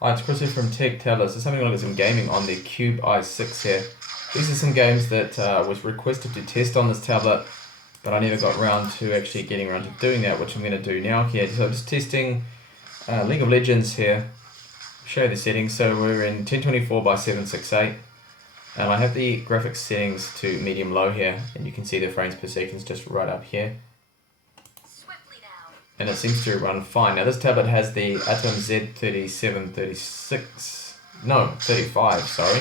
Hi, it's Chris here from Tech Tablets. Just having a look at some gaming on the Cube i6 here. These are some games that was requested to test on this tablet, but I never got around to actually getting around to doing that, which I'm going to do now here. So just testing League of Legends here. Show you the settings. So we're in 1024 by 768. I have the graphics settings to medium low here, and you can see the frames per second just right up here. And it seems to run fine. Now this tablet has the Atom Z3735, sorry.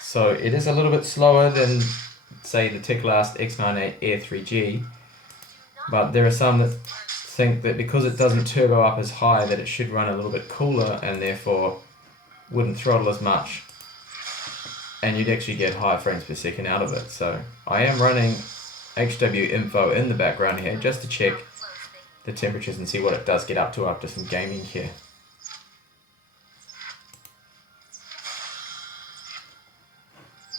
So it is a little bit slower than, say, the Techlast X98 Air 3G, but there are some that think that because it doesn't turbo up as high that it should run a little bit cooler and therefore wouldn't throttle as much, and you'd actually get higher frames per second out of it. So I am running HW info in the background here just to check the temperatures and see what it does get up to after some gaming here.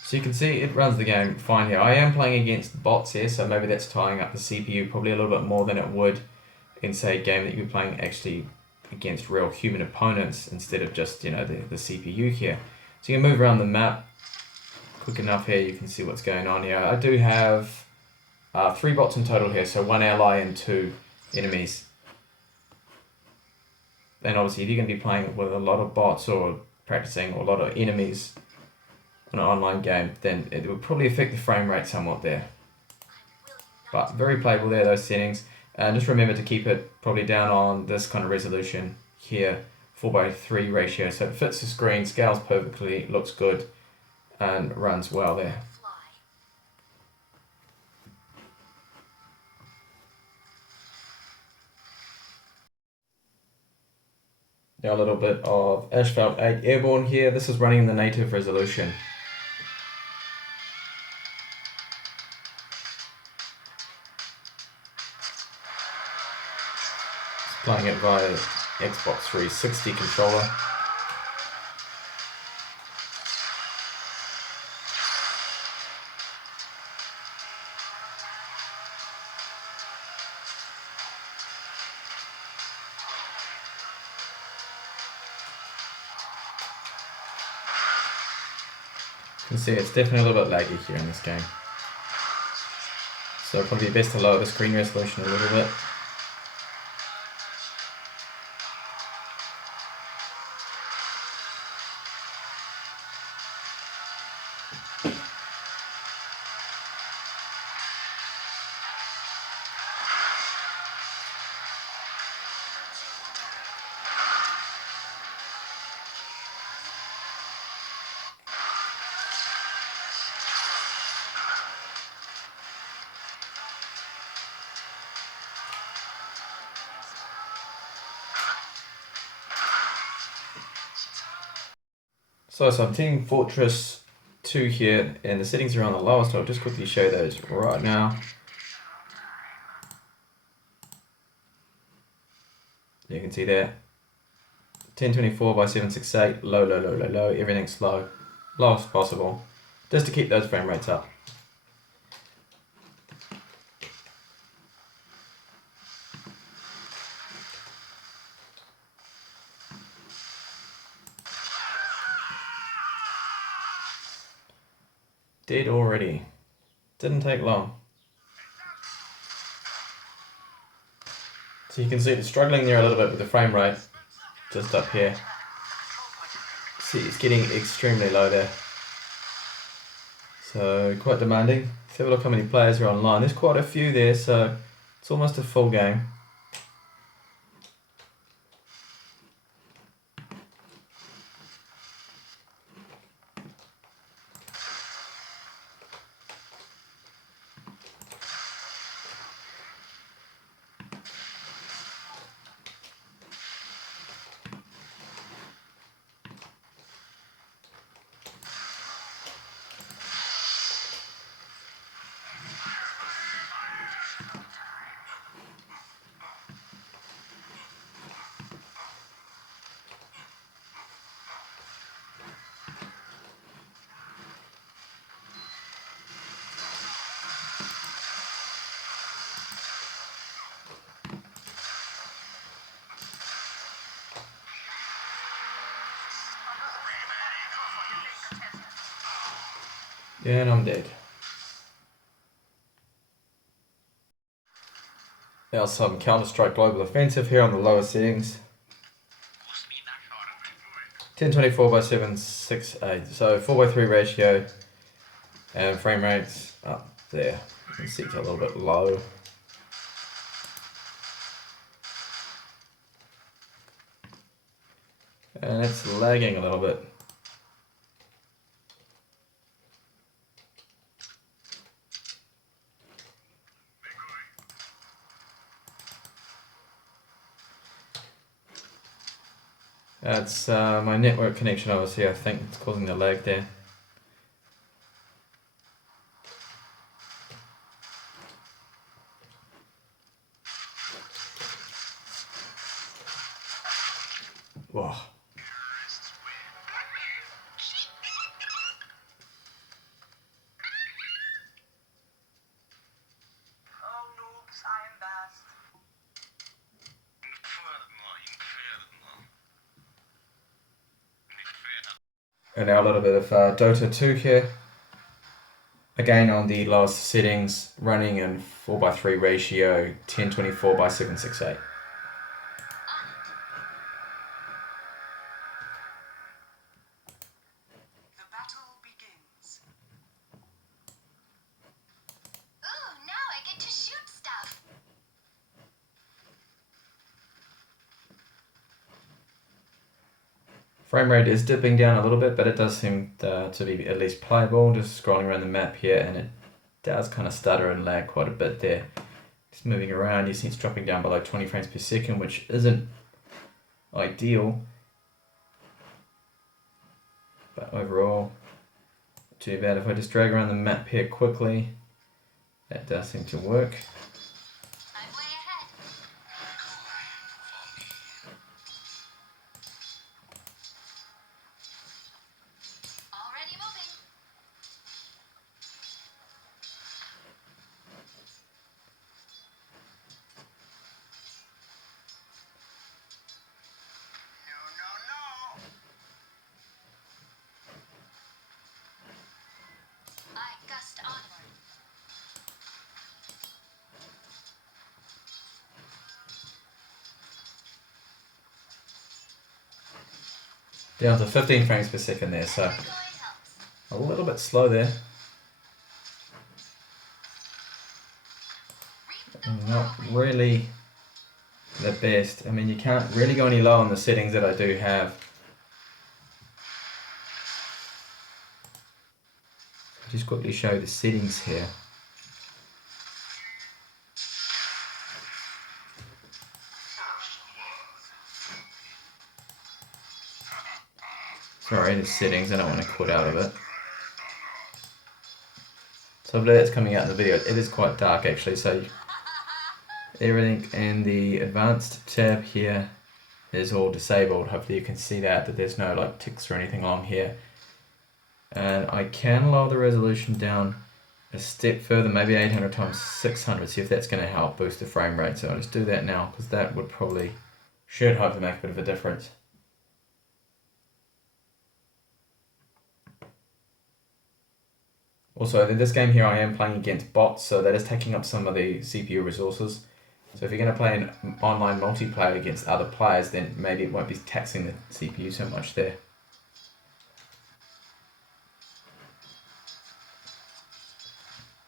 So you can see it runs the game fine here. I am playing against bots here, so maybe that's tying up the CPU probably a little bit more than it would in, say, a game that you're playing actually against real human opponents instead of just, you know, the CPU here. So you can move around the map quick enough here. You can see what's going on here. I do have 3 bots in total here, so 1 ally and 2 enemies. And obviously if you're going to be playing with a lot of bots or practicing or a lot of enemies on an online game, then it will probably affect the frame rate somewhat there. But very playable there, those settings. And just remember to keep it probably down on this kind of resolution here, 4:3 ratio, so it fits the screen, scales perfectly, looks good, and runs well there. Now a little bit of Asphalt 8 Airborne here. This is running in the native resolution. Just playing it via Xbox 360 controller. You can see it's definitely a little bit laggy here in this game. So probably best to lower the screen resolution a little bit. So I'm Team Fortress 2 here, and the settings are on the lowest. I'll just quickly show those right now. You can see there, 1024 by 768, low, everything's slow, lowest possible, just to keep those frame rates up. Dead already. Didn't take long. So you can see it's struggling there a little bit with the frame rate, just up here. See, it's getting extremely low there. So quite demanding. Let's have a look how many players are online. There's quite a few there, so it's almost a full game. Yeah, and I'm dead. Now some Counter-Strike Global Offensive here on the lower settings. 1024 by 768, so 4:3 ratio, and frame rates up there. You can see it's a little bit low. And it's lagging a little bit. That's my network connection, obviously. I think it's causing the lag there. Whoa. And now a little bit of Dota 2 here. Again on the lowest settings, running in 4:3 ratio, 1024 by 768. The battle begins. Ooh, now I get to shoot stuff. Frame rate is dipping down a little bit, but it does seem to be at least playable. Just scrolling around the map here, and it does kind of stutter and lag quite a bit there. Just moving around, you see it's dropping down below 20 frames per second, which isn't ideal. But overall, not too bad. If I just drag around the map here quickly, that does seem to work. I'm way ahead. Already moving. No. I gust onward. Down to 15 frames per second there, so a little bit slow there. Not really the best. I mean, you can't really go any lower on the settings that I do have. I'll just quickly show the settings here. Sorry, the settings, I don't want to quit out of it. So I believe that's coming out in the video. It is quite dark actually, so everything in the advanced tab here is all disabled. Hopefully you can see that there's no like ticks or anything along here. And I can lower the resolution down a step further, maybe 800 times 600, see if that's going to help boost the frame rate. So I'll just do that now, because that would probably, should hopefully make a bit of a difference. Also, in this game here I am playing against bots, so that is taking up some of the CPU resources. So if you're going to play an online multiplayer against other players, then maybe it won't be taxing the CPU so much there.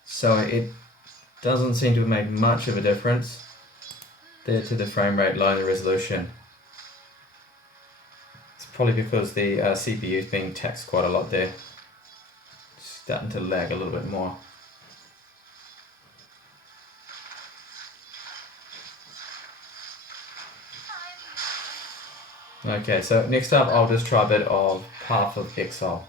So it doesn't seem to have made much of a difference there to the frame rate, lowering the resolution. It's probably because the CPU is being taxed quite a lot there. Starting to lag a little bit more. Okay, so next up I'll just try a bit of Path of Exile.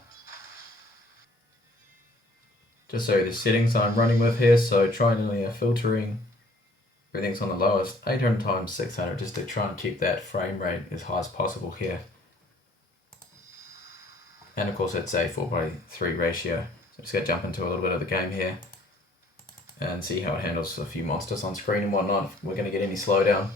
Just so the settings I'm running with here, so triangular filtering, everything's on the lowest, 800 times 600, just to try and keep that frame rate as high as possible here. And of course it's a 4:3 ratio. So I'm just going to jump into a little bit of the game here and see how it handles a few monsters on screen and whatnot, if we're going to get any slowdown.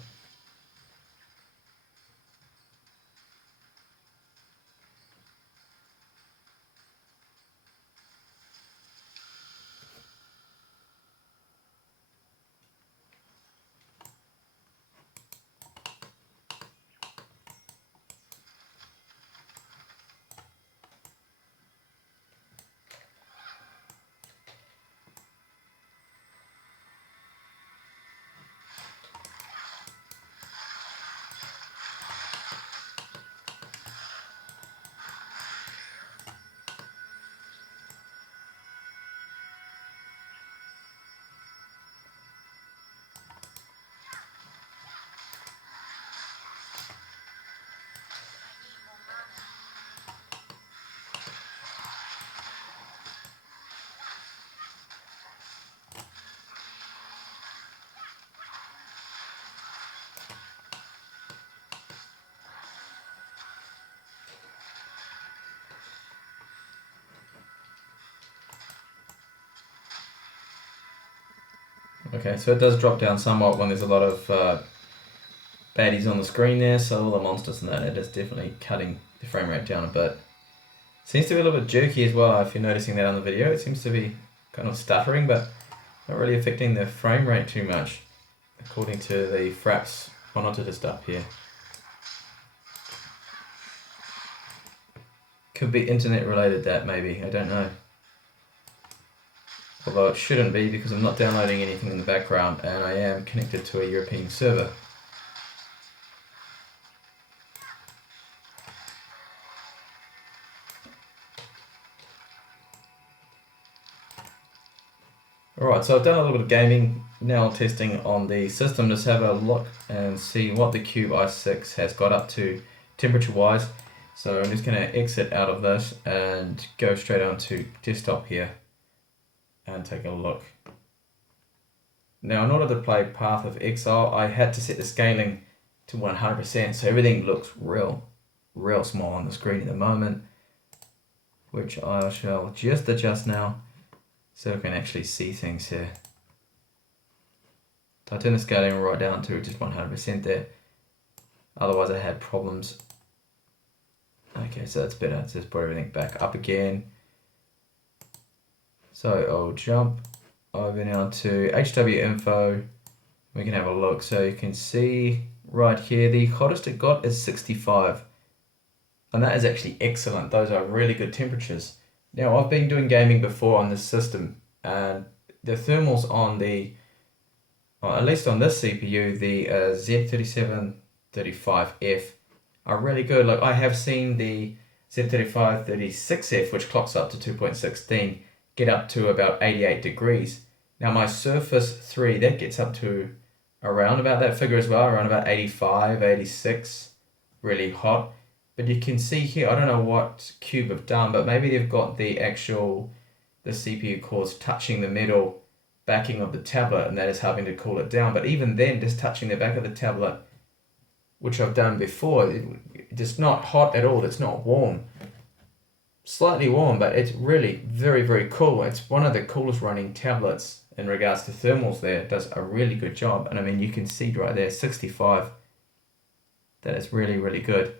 Okay, so it does drop down somewhat when there's a lot of baddies on the screen there, so all the monsters and that, it is definitely cutting the frame rate down a bit. Seems to be a little bit jerky as well, if you're noticing that on the video. It seems to be kind of stuttering, but not really affecting the frame rate too much, according to the Fraps monitor stuff here. Could be internet related, that maybe, I don't know. Although it shouldn't be, because I'm not downloading anything in the background and I am connected to a European server. Alright, so I've done a little bit of gaming, now testing on the system. Just have a look and see what the Cube i6 has got up to temperature wise. So I'm just going to exit out of this and go straight onto desktop here and take a look. Now in order to play Path of Exile, I had to set the scaling to 100%, so everything looks real small on the screen at the moment, which I shall just adjust now so I can actually see things here. So I turn the scaling right down to just 100% there, otherwise I had problems. Okay, so that's better. Let's just put everything back up again. So I'll jump over now to HW info. We can have a look. So you can see right here, the hottest it got is 65. And that is actually excellent. Those are really good temperatures. Now I've been doing gaming before on this system, and the thermals on the, or at least on this CPU, the Z3735F, are really good. Like I have seen the Z3536F, which clocks up to 2.16, get up to about 88 degrees. Now my Surface 3, that gets up to around about that figure as well, around about 85, 86, really hot. But you can see here, I don't know what Cube have done, but maybe they've got the CPU cores touching the metal backing of the tablet, and that is helping to cool it down. But even then, just touching the back of the tablet, which I've done before, it's not hot at all, it's not warm. Slightly warm, but it's really very cool. It's one of the coolest running tablets in regards to thermals there. It does a really good job. And I mean, you can see right there, 65. That is really good.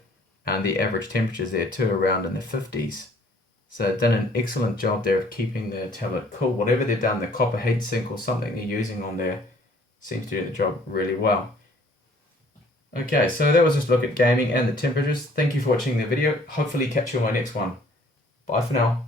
And the average temperatures there too, around in the 50s. So they've done an excellent job there of keeping the tablet cool. Whatever they've done, the copper heatsink or something they're using on there seems to do the job really well. Okay, so that was just a look at gaming and the temperatures. Thank you for watching the video. Hopefully catch you on my next one. Bye for now.